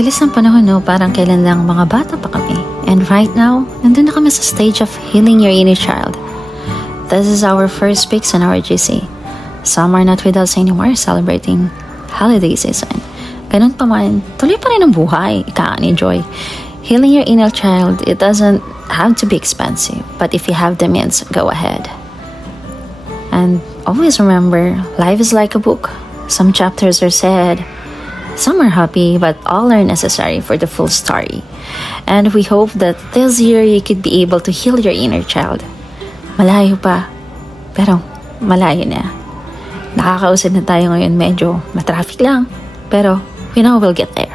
bilis ng panahon, no? Parang kailan lang mga bata pa kami. And right now, nandun na kami sa stage of healing your inner child. This is our first weeks on our GC. Some are not with us anymore, celebrating holiday season. Ganun pa man, tuloy pa rin ang buhay. Ika-enjoy. Healing your inner child, it doesn't have to be expensive. But if you have the means, go ahead. And always remember, life is like a book. Some chapters are sad, some are happy, but all are necessary for the full story. And we hope that this year you could be able to heal your inner child. Malayo pa, pero malayo na. Nakakausad na tayo ngayon, medyo matraffic lang, pero we know we'll get there.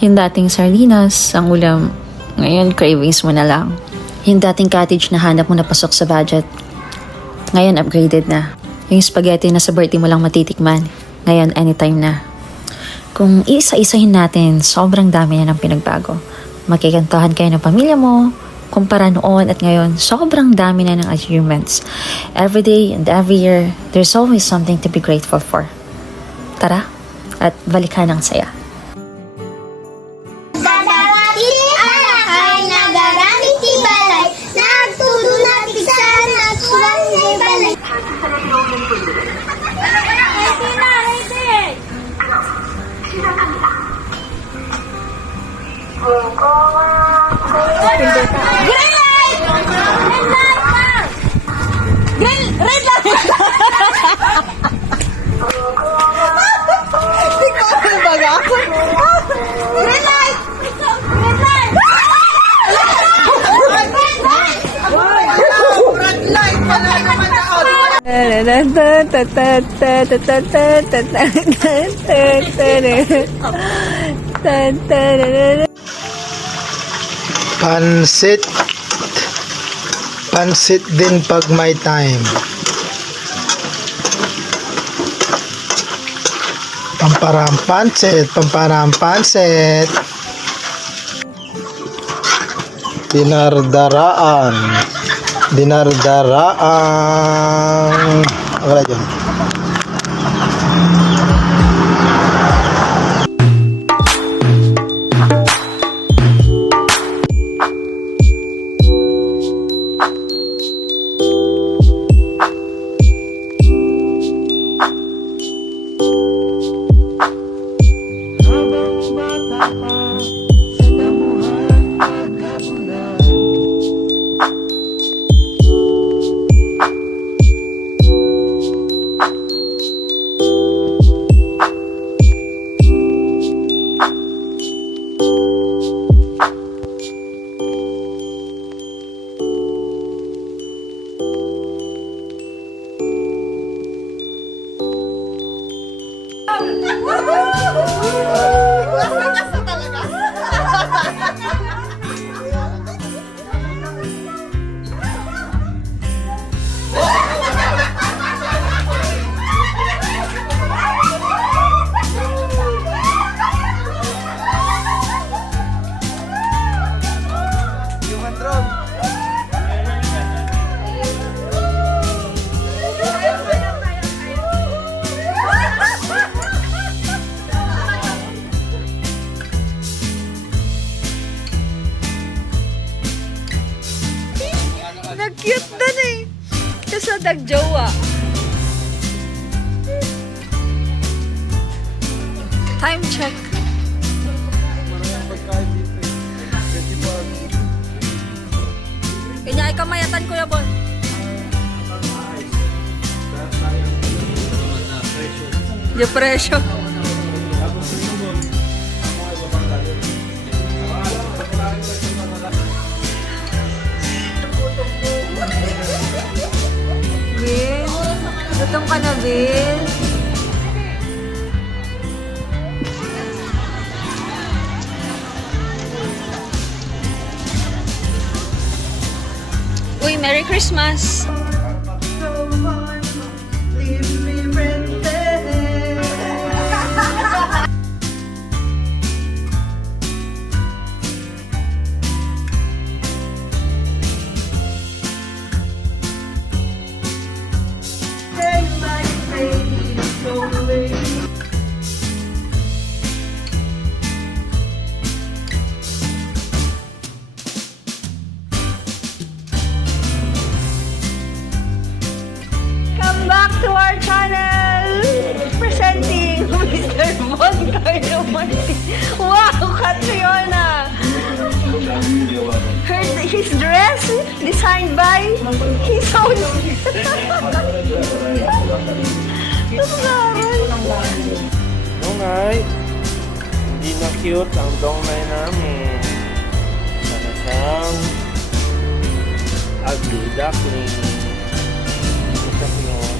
Yung dating sardinas, ang ulam, ngayon cravings mo na lang. Yung dating cottage na hanap mo na pasok sa budget, ngayon upgraded na. Yung spaghetti na sa birthday mo lang matitikman, ngayon anytime na. Kung isa-isahin natin, sobrang dami na ng pinagbago. Makikantahan kayo ng pamilya mo, kumpara noon at ngayon, sobrang dami na ng achievements. Every day and every year, there's always something to be grateful for. Tara, at balikan ang saya. Pansit din pag may time. Pamparang pansit. Dinardaraan. Wala dyan. Nag-cute na eh. Kasi nag-jowa. Time check. Kanya kamayatan Kuya Bon. Depression. Bin, gutom ka na, Bin. Uy, Merry Christmas! His dress designed by his own. Dongay. Di na cute ang dongay namin. Para siyang ugly duckling. Ito yun.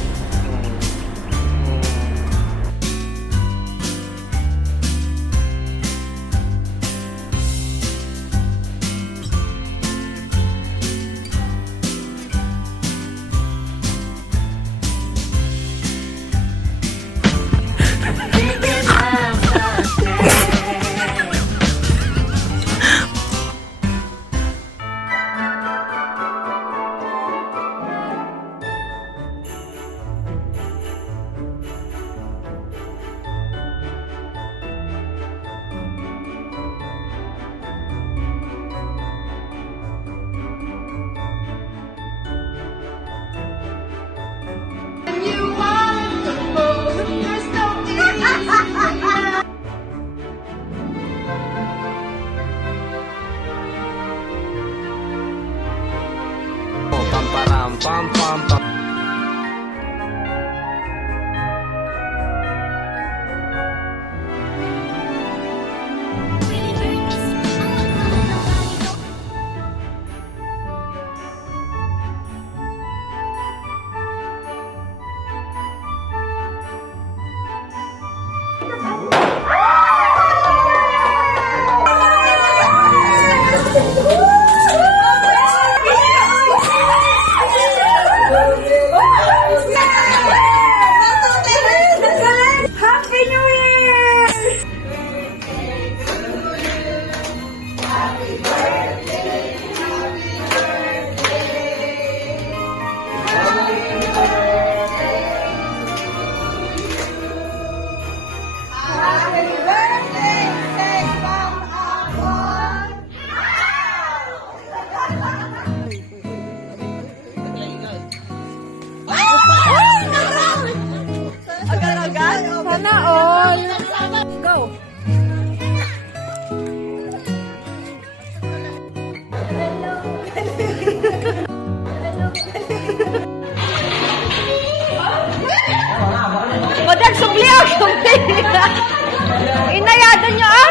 Pam pam pam pam. Happy New Year! Sana all. Go. Madag sumli ako. Inayadan niyo ah.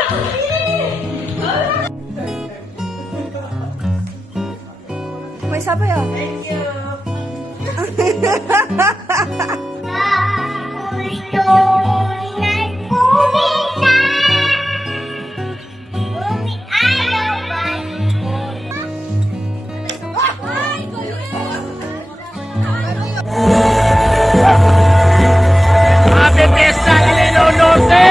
May sabay ah. Thank you. Happy Fiesta Ilino Norte!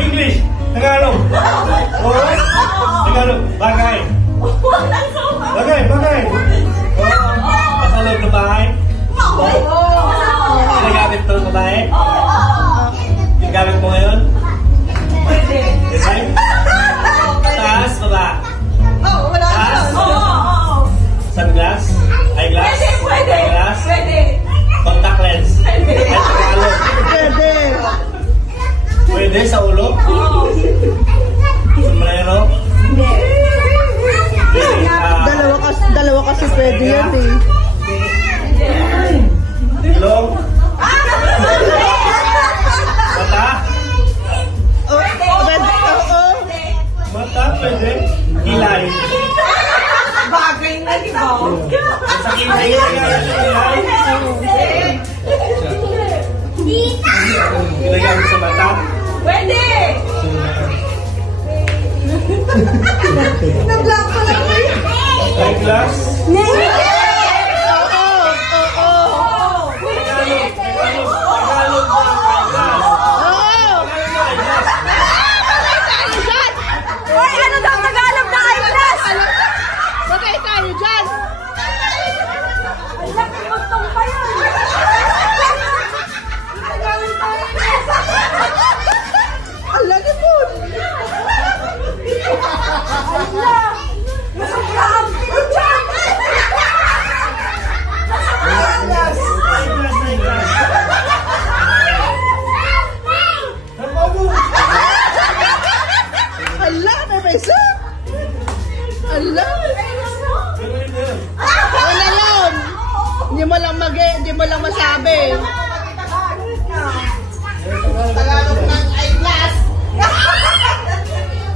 English! Tagalog! Oo? Tagalog! Bagay! Bagay! Bagay! Sa loob ng bahay? Ginagamit ito ng babae? Ginagamit mo ngayon? Pwede! Taas, baba? Taas? Sunglass? Eyeglass? Eyeglass? Contact lens? Ay, Tagalog! Pwede sa ulo? Sombrero? Dalawa kasi pwede yan eh. Ilong? Mata? Mata, pwede? Kilay? Bagay na, di ba? Sa kilay, kilay? Ginagamit sa mata? Pwede! Nag-block ko lang eh. Eyeglass? Oo!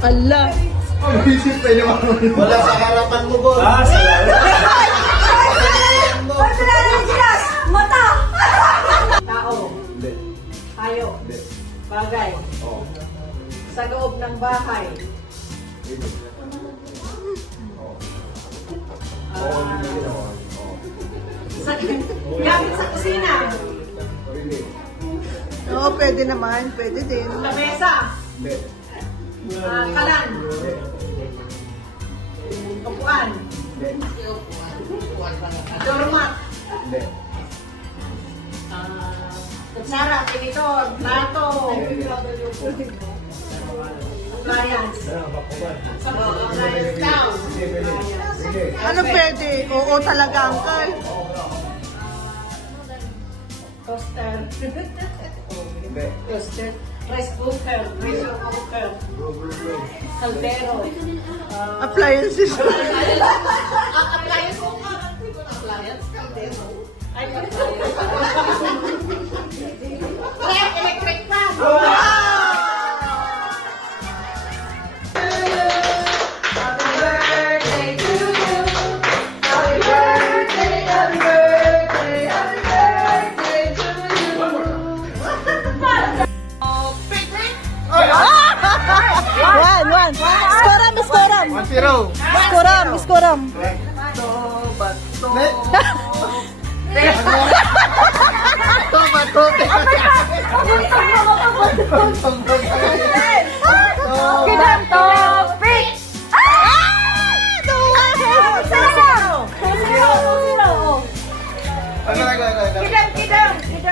Ala. Wala sa harapan mo, Bob. Tao. Hayop. Bagay. Sa loob ng bahay. Gamit sa kusina. Oo, pwede naman. Pwede din. Lamesa. Kalan. Upuan. Doormat. Kutsara, tinitor, plato. Appliance. Appliance down. Ano pwede? Oo talaga, Uncle. Toaster. Toaster. Rice cooker. Pressure cooker. Caldero. Appliances. Appliance cooker. Appliance. Caldero. Ay, appliance. Electric fan. One. Skoram. 1-0. Skoram. Kidam topic! Kidam!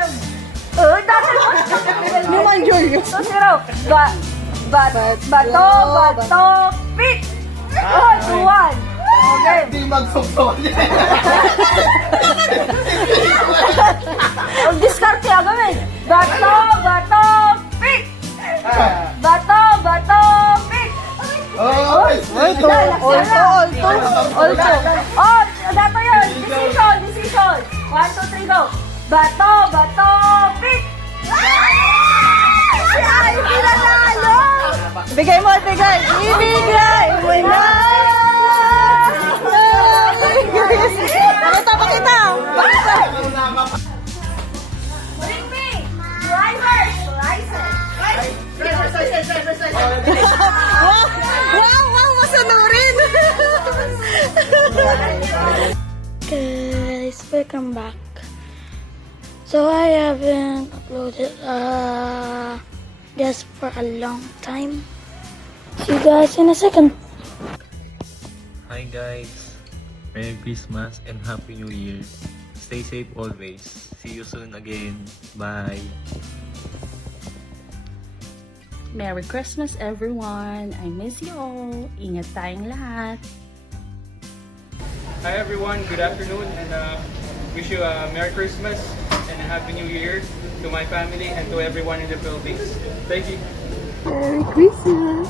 Naman, Julius. Bato, pick! Oh, 2-1. Okay. Hindi magsokson. Diskarte agad eh. Bato, pick! Bato, pick! Oh, Olto. Oh, dato yun. Decision. 1, 2, 3, go. Bato, pick! Ay, pinanalo! Bigay mo. Ibigay mo na. Pakita. Bring me! Drivers! Wow, masanurin. Guys, welcome back. So I haven't uploaded just for a long time. See you guys in a second. Hi guys, Merry Christmas and Happy New Year. Stay safe always. See you soon again. Bye. Merry Christmas everyone! I miss you all. Ingat tayong lahat. Hi everyone, good afternoon, and wish you a Merry Christmas and a Happy New Year to my family and to everyone in the Philippines. Thank you. Merry Christmas!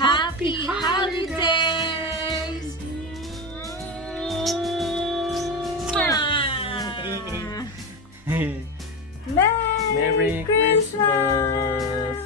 Happy holidays! Merry Christmas!